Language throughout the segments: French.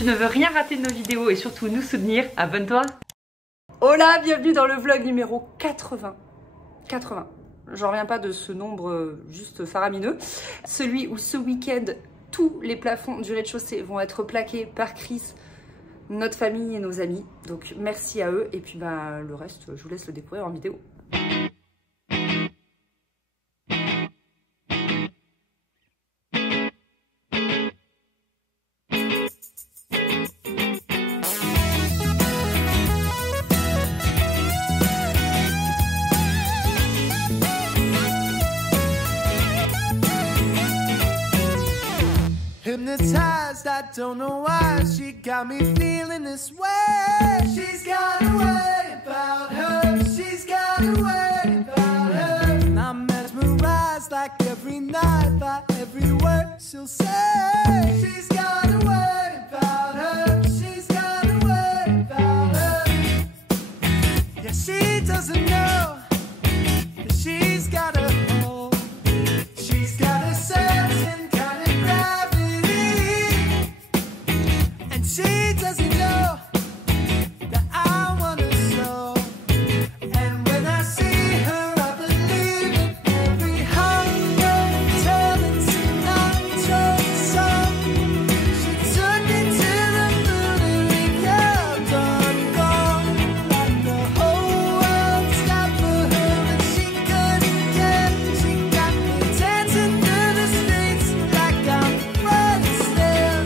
tu ne veux rien rater de nos vidéos et surtout nous soutenir, abonne-toi. Hola, bienvenue dans le vlog numéro 80. 80. J'en reviens pas de ce nombre juste faramineux. Celui où ce week-end, tous les plafonds du rez-de-chaussée vont être plaqués par Chris, notre famille et nos amis. Donc merci à eux. Et puis bah, le reste, je vous laisse le découvrir en vidéo. Hypnotized, I don't know why she got me feeling this way. She's got a way about her. She's got a way about her. And I'm mesmerized like every night by every word she'll say. She's got a way about her. She's got a way about her. Yeah, she doesn't know that she's got a hold. She's got a certain kind of gravity. She doesn't know that I want her so. And when I see her, I believe in every hunger turning to nitro song. She took me to the moon and we kept on going. Like the whole world stopped for her and she couldn't get. She got me dancing through the streets like I'm Fred Astaire.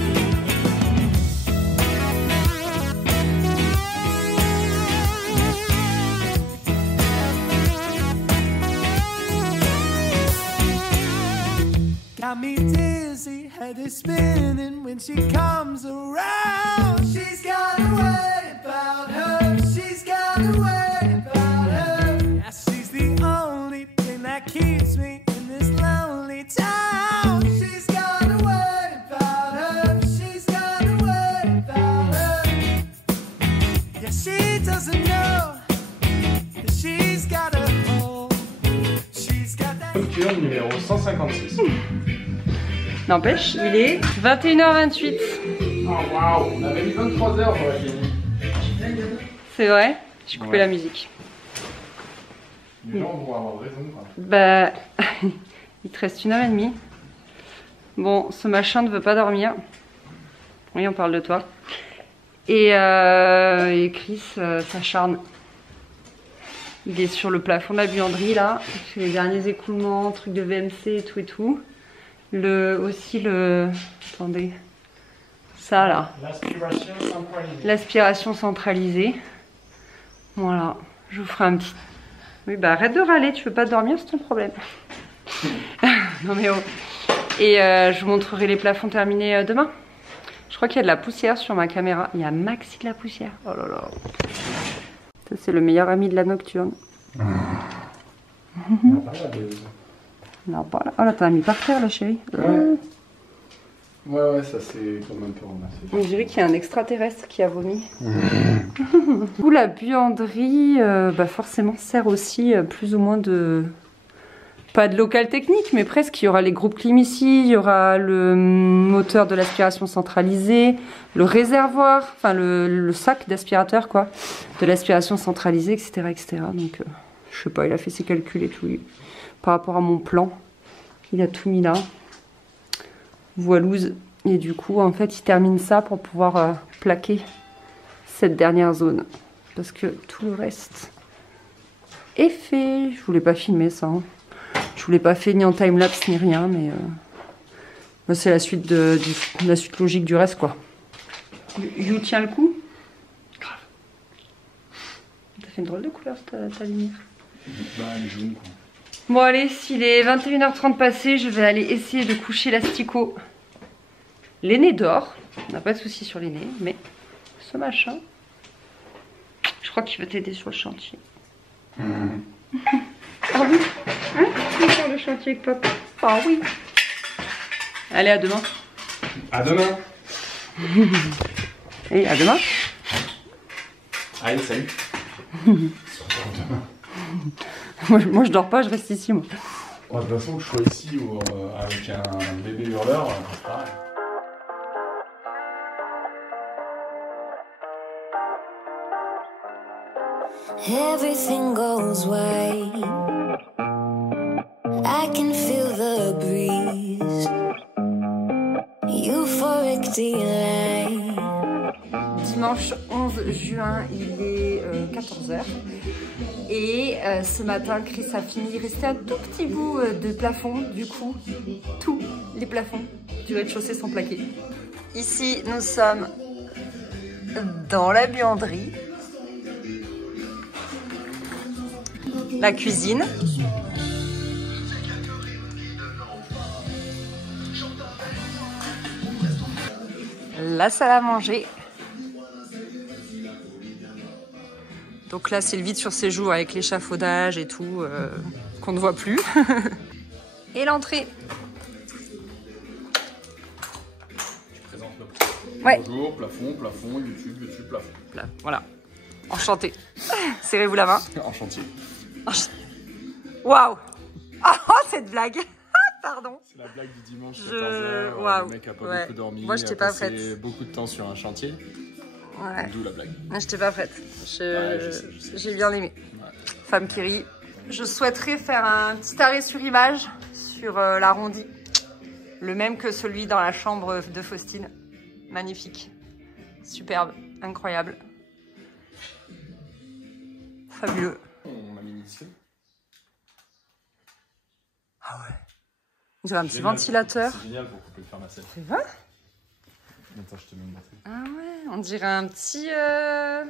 Got me dizzy, head is spinning when she comes around. She's got a way about her. She's got a way about her. Yeah, she's the only thing that keeps me in this lonely town. She's got a way about her. She's got a way about her. Yeah, she doesn't know that she's got a hold. She's got that. Nocturne numéro 156. N'empêche, il est 21h28. Oh waouh, on avait mis 23h pour la fini. C'est vrai? J'ai coupé la musique. Les gens vont avoir raison. Quoi. Bah, il te reste 1h30. Bon, ce machin ne veut pas dormir. Oui, on parle de toi. Et Chris s'acharne. Il est sur le plafond de la buanderie là. Il fait les derniers écoulements, trucs de VMC et tout et tout. Attendez. Ça là. L'aspiration centralisée. L'aspiration centralisée. Voilà. Je vous ferai un petit... Oui, bah arrête de râler, tu veux pas dormir, c'est ton problème. Non mais oh. Et je vous montrerai les plafonds terminés demain. Je crois qu'il y a de la poussière sur ma caméra. Il y a maxi de la poussière. Oh là là. Ça c'est le meilleur ami de la nocturne. Non, pas là. Oh là, t'as mis par terre là, chérie. Ouais, ça c'est comme un peu ramassé. On dirait qu'il y a un extraterrestre qui a vomi. Où la buanderie, bah forcément, sert aussi plus ou moins de... Pas de local technique, mais presque. Il y aura les groupes clim ici, il y aura le moteur de l'aspiration centralisée, le réservoir, enfin le sac d'aspirateur, quoi, de l'aspiration centralisée, etc., etc. Donc, je sais pas, il a fait ses calculs et tout. Par rapport à mon plan, il a tout mis là. Voilouze. Et du coup, en fait, il termine ça pour pouvoir plaquer cette dernière zone. Parce que tout le reste est fait. Je voulais pas filmer ça. Hein. Je voulais pas faire ni en timelapse ni rien, mais c'est la suite la suite logique du reste, quoi. You tient le coup? Grave. T'as fait une drôle de couleur ta lumière. Bah, elle est jaune, quoi. Bon allez, s'il est 21h30 passé, je vais aller essayer de coucher l'asticot. L'aîné dort, on n'a pas de souci sur l'aîné, mais ce machin, je crois qu'il va t'aider sur le chantier. Ah oui, hein? Tu veux faire le chantier avec papa? Ah oui. Allez, à demain. À demain. Et à demain. Allez, salut. Moi je dors pas, je reste ici moi. De toute façon, que je sois ici ou avec un bébé hurleur, c'est pareil. everything goes white. I can feel the breeze, euphoric delight. Dimanche 11 juin, il est 14h. Et ce matin, Chris a fini. Il restait un tout petit bout de plafond. Du coup, tous les plafonds du rez-de-chaussée sont plaqués. Ici, nous sommes dans la buanderie. La cuisine. La salle à manger. Donc là, c'est le vide sur ses joues avec l'échafaudage et tout, qu'on ne voit plus. Et l'entrée. Tu présentes le Ouais. Bonjour, plafond, YouTube, plafond. Là, voilà. Enchanté. Serrez-vous la main. En chantier. Waouh. Oh, cette blague. Pardon. C'est la blague du dimanche 14h. Waouh. Le mec a pas Ouais. beaucoup dormi. Moi, j'étais a pas passé prête. beaucoup de temps sur un chantier. Ouais. D'où la blague. J'étais pas prête. Ouais, je sais. J'ai bien aimé. Ouais. Femme qui rit. Je souhaiterais faire un petit arrêt sur image sur l'arrondi. Le même que celui dans la chambre de Faustine. Magnifique. Superbe. Incroyable. Fabuleux. On a mis ici. Ah ouais. On dirait un petit ventilateur. C'est génial pour couper le fermacelle. C'est vrai? Attends, je te mets une batterie. Ah ouais, on dirait un petit... Je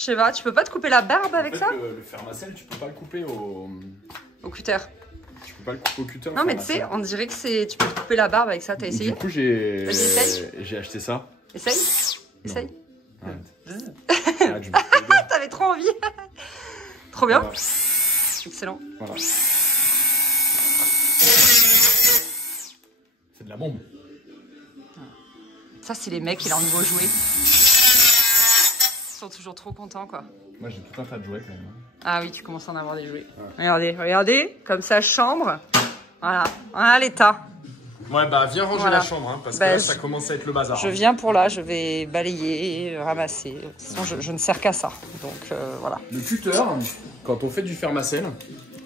sais pas, tu peux pas te couper la barbe avec En fait, ça? Le fermacelle, tu peux pas le couper au cutter. Tu peux pas le couper au cutter. Non mais tu sais, on dirait que c'est... Tu peux te couper la barbe avec ça, t'as essayé? Du coup, J'essaye. j'ai acheté ça. Essaye. Essaye. Arrête. Arrête, je me fais peur. T'avais trop envie. Trop bien. Voilà. Excellent. Voilà. C'est de la bombe. Ça, c'est les mecs et leurs nouveaux jouets. Ils sont toujours trop contents, quoi. Moi, j'ai tout un tas de jouets quand même. Ah oui, tu commences à en avoir des jouets. Ouais. Regardez, regardez. Comme ça, chambre. Voilà. Voilà l'état. Ouais, bah viens ranger Voilà. la chambre, hein, parce Bah, que là, ça commence à être le bazar. Je viens pour là, je vais balayer, ramasser. De toute façon, je ne sers qu'à ça. Donc voilà. Le cutter, quand on fait du fermacelle,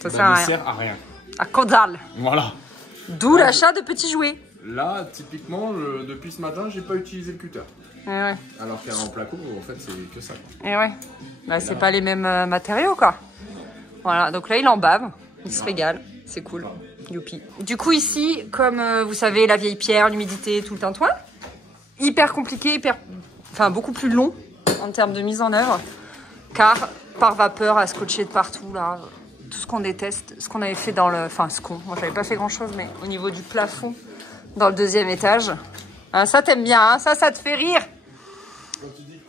Ça bah, sert à ne rien. sert à rien. À Candal. Voilà. D'où l'achat de petits jouets. Là, typiquement, depuis ce matin, j'ai pas utilisé le cutter. Et ouais. Alors qu'un placo, en fait, c'est que ça. Quoi. Et ouais. Bah, c'est pas les mêmes matériaux, quoi. Voilà, donc là, il en bave. Il se régale. C'est cool. Youpi. Du coup, ici, comme vous savez, la vieille pierre, l'humidité, tout le tintouin, hyper compliqué, enfin, beaucoup plus long en termes de mise en œuvre, car par vapeur à scotcher de partout, là, tout ce qu'on déteste, ce qu'on avait fait dans le... Enfin, moi, j'avais pas fait grand-chose, mais au niveau du plafond, dans le 2e étage. Hein, ça, t'aimes bien, hein, ça te fait rire.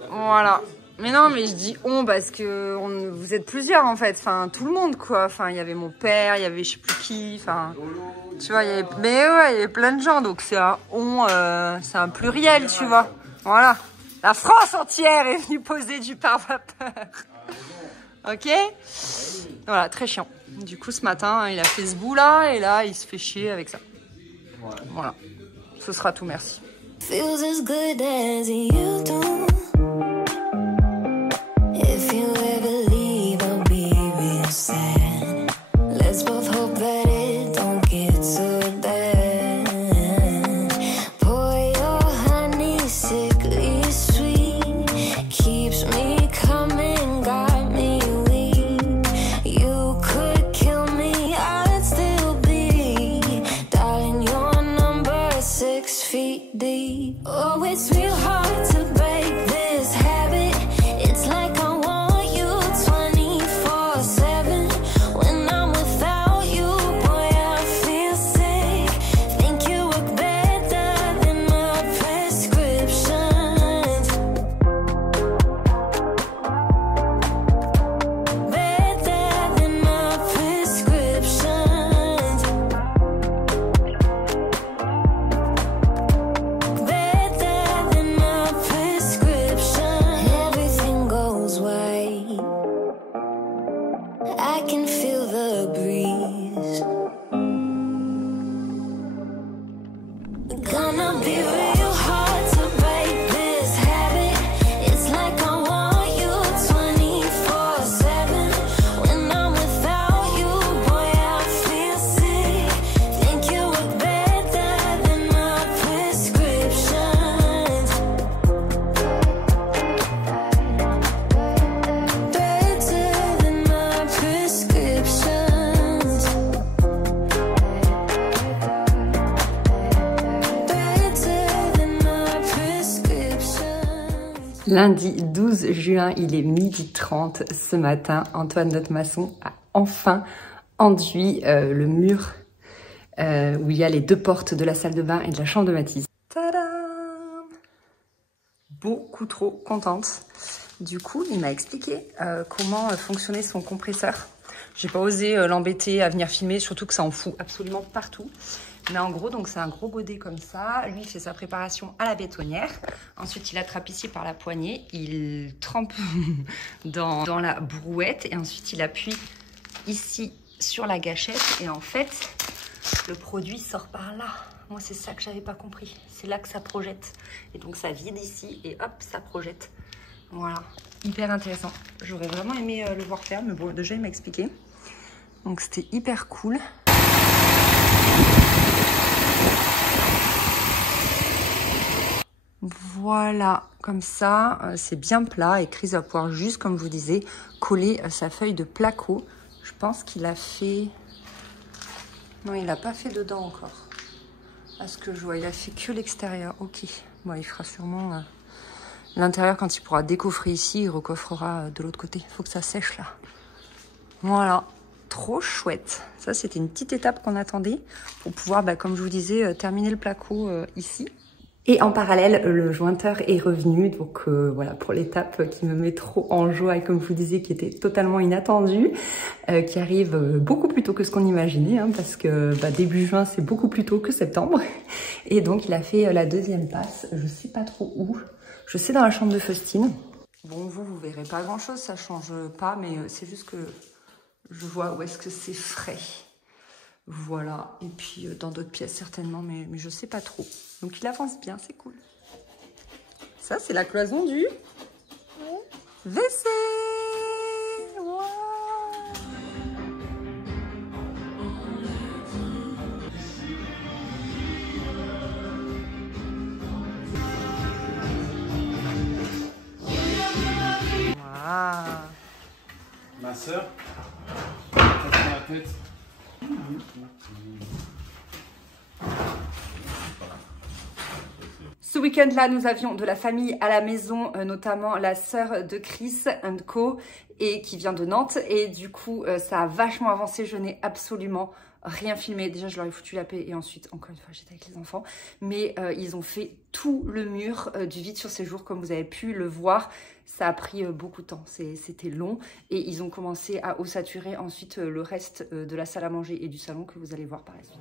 Voilà. Mais non, mais je dis on parce que vous êtes plusieurs en fait, enfin tout le monde quoi. Enfin il y avait mon père, il y avait je sais plus qui, enfin tu vois, il y avait, mais ouais, il y avait plein de gens donc c'est un on, c'est un pluriel tu vois. Voilà, la France entière est venue poser du pare-vapeur. Ok. Voilà, très chiant. Du coup ce matin il a fait ce bout là et là il se fait chier avec ça. Voilà, ce sera tout, merci. Feels as good as you do. If you ever leave, I'll be real sad. Let's both hope that it don't get so bad. Pour your honey, sickly sweet, keeps me coming, got me weak. You could kill me, I'd still be, darling, your number 6 feet deep. Oh, it's real hard to break this. Lundi 12 juin, il est 12h30 ce matin. Antoine, notre maçon, a enfin enduit le mur où il y a les 2 portes de la salle de bain et de la chambre de Mathis. Tadam! Beaucoup trop contente. Du coup, il m'a expliqué comment fonctionnait son compresseur. J'ai pas osé l'embêter à venir filmer, surtout que ça en fout absolument partout. Mais en gros, donc c'est un gros godet comme ça. Lui, il fait sa préparation à la bétonnière. Ensuite, il attrape ici par la poignée. Il trempe dans la brouette. Et ensuite, il appuie ici sur la gâchette. Et en fait, le produit sort par là. Moi, c'est ça que j'avais pas compris. C'est là que ça projette. Et donc, ça vide ici et hop, ça projette. Voilà, hyper intéressant. J'aurais vraiment aimé le voir faire, mais bon, déjà, il m'a expliqué. Donc, c'était hyper cool. Voilà, comme ça, c'est bien plat et Chris va pouvoir juste, comme je vous disais, coller sa feuille de placo. Je pense qu'il a fait... Non, il n'a pas fait dedans encore. À ce que je vois, il a fait que l'extérieur. Ok, bon, il fera sûrement l'intérieur quand il pourra décoffrer ici. Il recoffrera de l'autre côté. Il faut que ça sèche là. Voilà, trop chouette. Ça, c'était une petite étape qu'on attendait pour pouvoir, comme je vous disais, terminer le placo ici. Et en parallèle, le jointeur est revenu, donc voilà pour l'étape qui me met trop en joie et comme je vous disais qui était totalement inattendue, qui arrive beaucoup plus tôt que ce qu'on imaginait, hein, parce que début juin c'est beaucoup plus tôt que septembre. Et donc il a fait la 2e passe, je sais pas trop où, je sais dans la chambre de Faustine. Bon vous verrez pas grand chose, ça change pas, mais c'est juste que je vois où est-ce que c'est frais. Voilà, et puis dans d'autres pièces certainement, mais je sais pas trop. Donc il avance bien, c'est cool. Ça, c'est la cloison du WC. Wow. Wow. Ma soeur, tape dans la tête. Ce week-end-là, nous avions de la famille à la maison, notamment la sœur de Chris & Co, et qui vient de Nantes. Et du coup, ça a vachement avancé. Je n'ai absolument rien filmé. Déjà, je leur ai foutu la paix et ensuite, encore une fois, j'étais avec les enfants. Mais ils ont fait tout le mur du vide sur séjour, comme vous avez pu le voir. Ça a pris beaucoup de temps, c'était long. Et ils ont commencé à ossaturer ensuite le reste de la salle à manger et du salon que vous allez voir par la suite.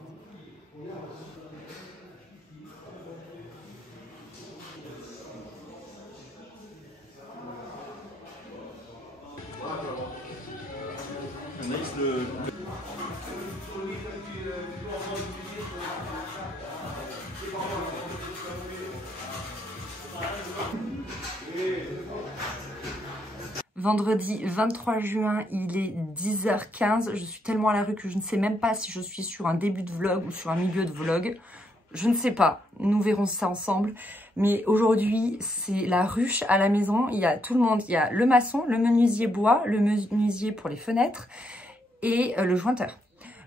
Vendredi 23 juin, il est 10h15. Je suis tellement à la rue que je ne sais même pas si je suis sur un début de vlog ou sur un milieu de vlog. Je ne sais pas. Nous verrons ça ensemble. Mais aujourd'hui, c'est la ruche à la maison. Il y a tout le monde. Il y a le maçon, le menuisier bois, le menuisier pour les fenêtres et le jointeur.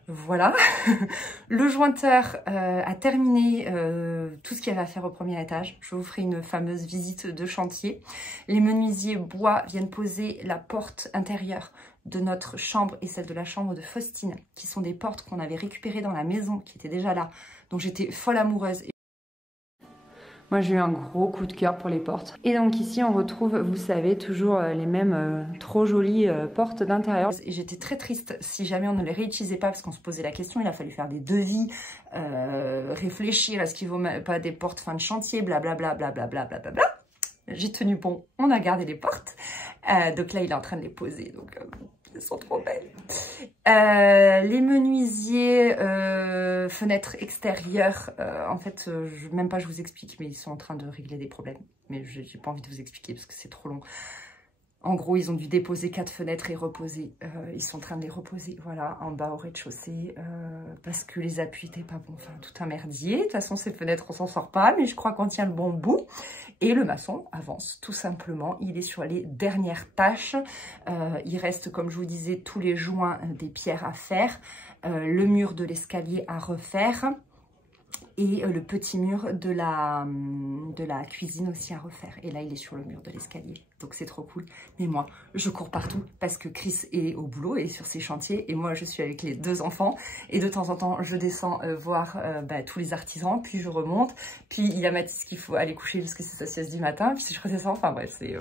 Voilà. Le jointeur a terminé tout ce qu'il y avait à faire au premier étage. Je vous ferai une fameuse visite de chantier. Les menuisiers bois viennent poser la porte intérieure de notre chambre et celle de la chambre de Faustine, qui sont des portes qu'on avait récupérées dans la maison, qui étaient déjà là. Donc j'étais folle amoureuse. Moi, j'ai eu un gros coup de cœur pour les portes. Et donc ici, on retrouve, vous savez, toujours les mêmes trop jolies portes d'intérieur. Et j'étais très triste si jamais on ne les réutilisait pas, parce qu'on se posait la question. Il a fallu faire des devis, réfléchir à ce qu'il vaut pas des portes fin de chantier, blablabla, blablabla, blablabla. J'ai tenu bon, on a gardé les portes. Donc là, il est en train de les poser. Donc, elles sont trop belles. Les menuisiers, fenêtres extérieures, en fait, même pas je vous explique, mais ils sont en train de régler des problèmes. Mais j'ai pas envie de vous expliquer parce que c'est trop long. En gros, ils ont dû déposer 4 fenêtres et reposer. Ils sont en train de les reposer, voilà, en bas au rez-de-chaussée, parce que les appuis n'étaient pas bons. Enfin, tout un merdier. De toute façon, ces fenêtres, on s'en sort pas, mais je crois qu'on tient le bon bout. Et le maçon avance, tout simplement. Il est sur les dernières tâches. Il reste, comme je vous disais, tous les joints des pierres à faire, le mur de l'escalier à refaire. Et le petit mur de la cuisine aussi à refaire. Et là, il est sur le mur de l'escalier. Donc, c'est trop cool. Mais moi, je cours partout parce que Chris est au boulot et sur ses chantiers. Et moi, je suis avec les 2 enfants. Et de temps en temps, je descends voir tous les artisans. Puis, je remonte. Puis, il y a Mathis qu'il faut aller coucher parce que c'est sa sieste du matin. Puis, je redescends. Enfin, bref, c'est...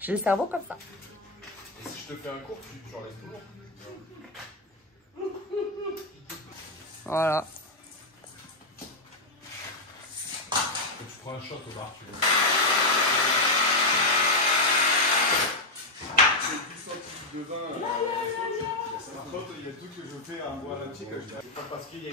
J'ai le cerveau comme ça. Et si je te fais un cours, tu enlèves tout le monde. Voilà. Tu prends un shot au bar, tu veux. C'est 10 centilitres de vin. Par contre, il y a tout que je fais en bois l'antique. Parce qu'il y a...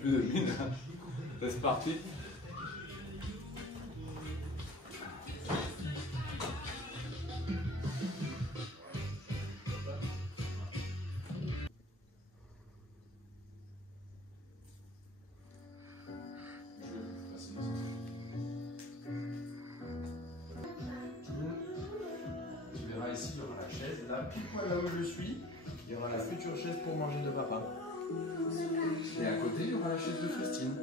Plus de mine. C'est parti. Tu verras ici, il y aura la chaise, là, pile poil là où je suis, il y aura la future chaise pour manger de papa. Et à côté, il y aura la chaise de Christine.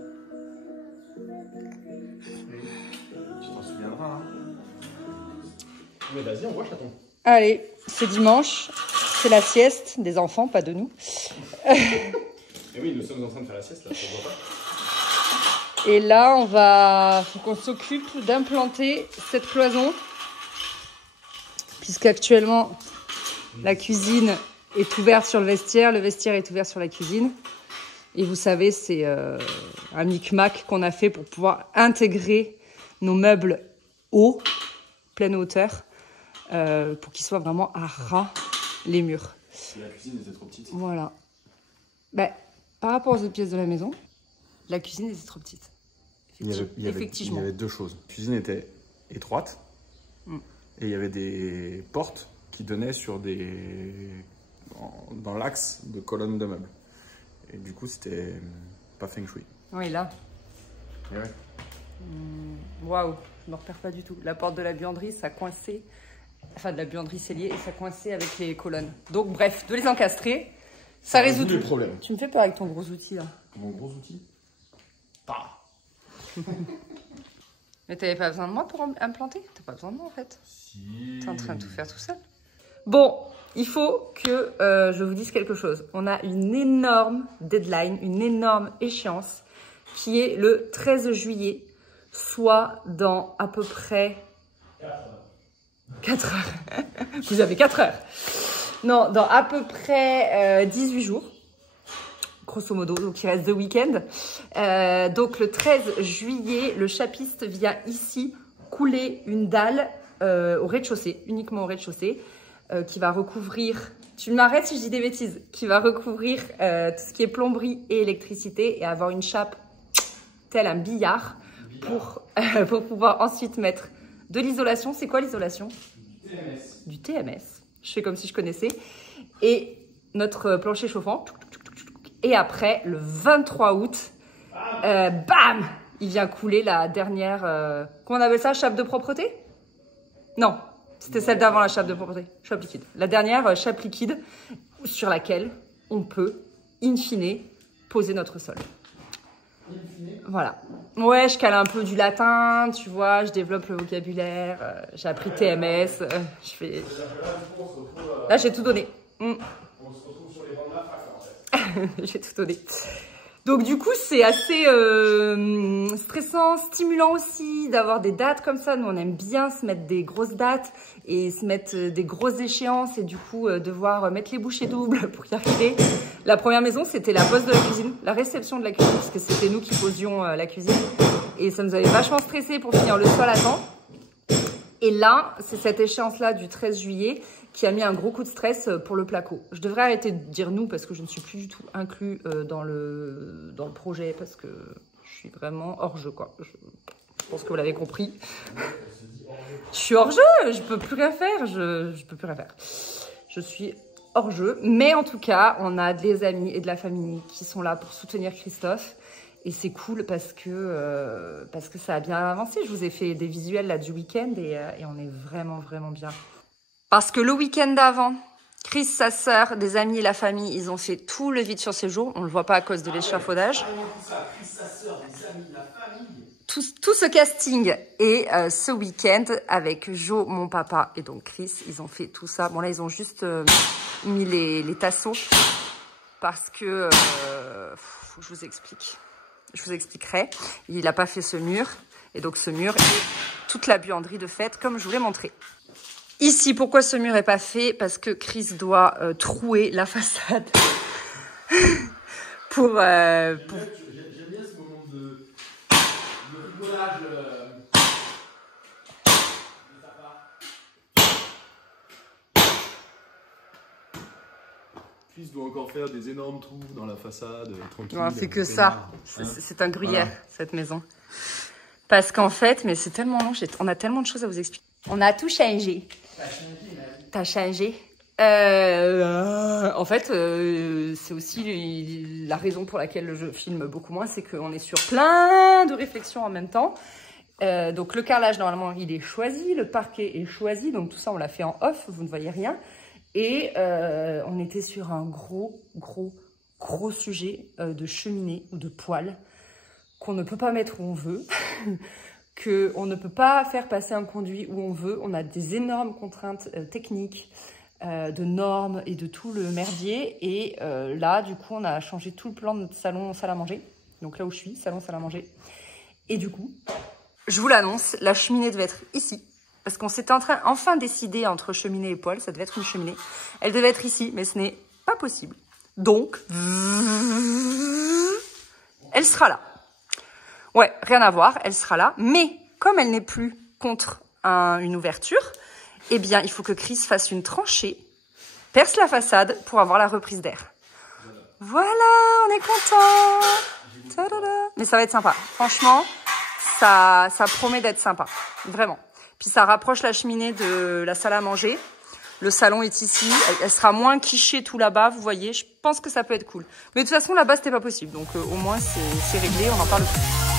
Tu t'en souviendras, hein. Mais vas-y, on voit, chaton. Allez, c'est dimanche. C'est la sieste des enfants, pas de nous. Et oui, nous sommes en train de faire la sieste, là, ça se voit pas. Et là, faut qu'on s'occupe d'implanter cette cloison. Puisqu'actuellement, la cuisine est ouverte sur le vestiaire est ouvert sur la cuisine. Et vous savez, c'est un micmac qu'on a fait pour pouvoir intégrer nos meubles hauts, pleine hauteur, pour qu'ils soient vraiment à ras les murs. Si la cuisine était trop petite. Voilà. Ben, par rapport aux autres pièces de la maison, la cuisine était trop petite. Effectivement. Il y avait 2 choses. La cuisine était étroite et il y avait des portes qui donnaient sur dans l'axe de colonnes de meubles. Et du coup, c'était pas feng shui. Oui, là. Et ouais. Waouh, je ne me repère pas du tout. La porte de la buanderie, ça coincait. Enfin, de la buanderie cellier, et ça coinçait avec les colonnes. Donc, bref, de les encastrer, ça résout tout. Le problème. Tu me fais peur avec ton gros outil, là. Mon gros outil. Mais t'avais pas besoin de moi pour implanter? T'as pas besoin de moi, en fait. Si. T'es en train de tout faire tout seul. Bon, il faut que je vous dise quelque chose. On a une énorme deadline, une énorme échéance, qui est le 13 juillet, soit dans à peu près 4 heures. Vous avez 4 heures. Non, dans à peu près 18 jours, grosso modo, donc il reste 2 week-ends. Donc le 13 juillet, le chapiste vient ici couler une dalle au rez-de-chaussée, uniquement au rez-de-chaussée, qui va recouvrir, tu m'arrêtes si je dis des bêtises, qui va recouvrir tout ce qui est plomberie et électricité et avoir une chape tel un billard pour pouvoir ensuite mettre de l'isolation. C'est quoi l'isolation? Du TMS. Je fais comme si je connaissais. Et notre plancher chauffant. Et après, le 23 août, bam, il vient couler la dernière... comment on appelle ça? Chape de propreté? Non, c'était celle d'avant la chape de propreté. Chape liquide. La dernière chape liquide sur laquelle on peut, in fine, poser notre sol. Voilà. Ouais, je cale un peu du latin, tu vois, je développe le vocabulaire, j'ai appris TMS, je fais... Là, j'ai tout donné. On se retrouve sur les bancs de la fac, en fait. J'ai tout donné. Donc du coup, c'est assez stressant, stimulant aussi d'avoir des dates comme ça. Nous, on aime bien se mettre des grosses dates et se mettre des grosses échéances et du coup, devoir mettre les bouchées doubles pour y arriver. La première maison, c'était la pose de la cuisine, la réception de la cuisine, parce que c'était nous qui posions la cuisine. Et ça nous avait vachement stressé pour finir le sol à temps. Et là, c'est cette échéance-là du 13 juillet qui a mis un gros coup de stress pour le placo. Je devrais arrêter de dire nous parce que je ne suis plus du tout inclus dans le projet parce que je suis vraiment hors jeu, quoi. Je pense que vous l'avez compris. Je suis hors jeu, je peux plus rien faire, je peux plus rien faire. Je suis hors jeu. Mais en tout cas, on a des amis et de la famille qui sont là pour soutenir Christophe. Et c'est cool parce que ça a bien avancé. Je vous ai fait des visuels là du week-end et on est vraiment, vraiment bien. Parce que le week-end d'avant, Chris, sa sœur, des amis et la famille, ils ont fait tout le vide sur séjour. On ne le voit pas à cause de l'échafaudage. Tout ce casting. Et ce week-end, avec Jo, mon papa et donc Chris, ils ont fait tout ça. Bon là, ils ont juste mis les tasseaux. Parce que... faut que je vous explique. Je vous expliquerai. Il n'a pas fait ce mur. Et donc ce mur, toute la buanderie de fête, comme je vous l'ai montré. Ici, pourquoi ce mur n'est pas fait? Parce que Chris doit trouer la façade. pour... J'aime bien ce moment de rigolage. Chris doit encore faire des énormes trous dans la façade, tranquille. Non, c'est que ça. C'est un gruyère, voilà. Cette maison. Parce qu'en fait, mais c'est tellement long, on a tellement de choses à vous expliquer. On a tout changé. T'as changé. En fait, c'est aussi la raison pour laquelle je filme beaucoup moins, c'est qu'on est sur plein de réflexions en même temps. Donc le carrelage, normalement, il est choisi, le parquet est choisi, donc tout ça, on l'a fait en off, vous ne voyez rien. Et on était sur un gros sujet de cheminée ou de poêle qu'on ne peut pas mettre où on veut, qu'on ne peut pas faire passer un conduit où on veut. On a des énormes contraintes techniques, de normes et de tout le merdier. Et là, du coup, on a changé tout le plan de notre salon salle à manger. Donc là où je suis, salon salle à manger. Et du coup, je vous l'annonce, la cheminée devait être ici. Parce qu'on s'était enfin décidé entre cheminée et poêle, ça devait être une cheminée. Elle devait être ici, mais ce n'est pas possible. Donc, elle sera là. Ouais, rien à voir, elle sera là. Mais comme elle n'est plus contre une ouverture, eh bien, il faut que Chris fasse une tranchée, perce la façade pour avoir la reprise d'air. Voilà, on est content. Tadada. Mais ça va être sympa. Franchement, ça promet d'être sympa. Vraiment. Puis ça rapproche la cheminée de la salle à manger. Le salon est ici. Elle sera moins quichée tout là-bas, vous voyez. Je pense que ça peut être cool. Mais de toute façon, là-bas, c'était pas possible. Donc au moins, c'est réglé. On en parle plus.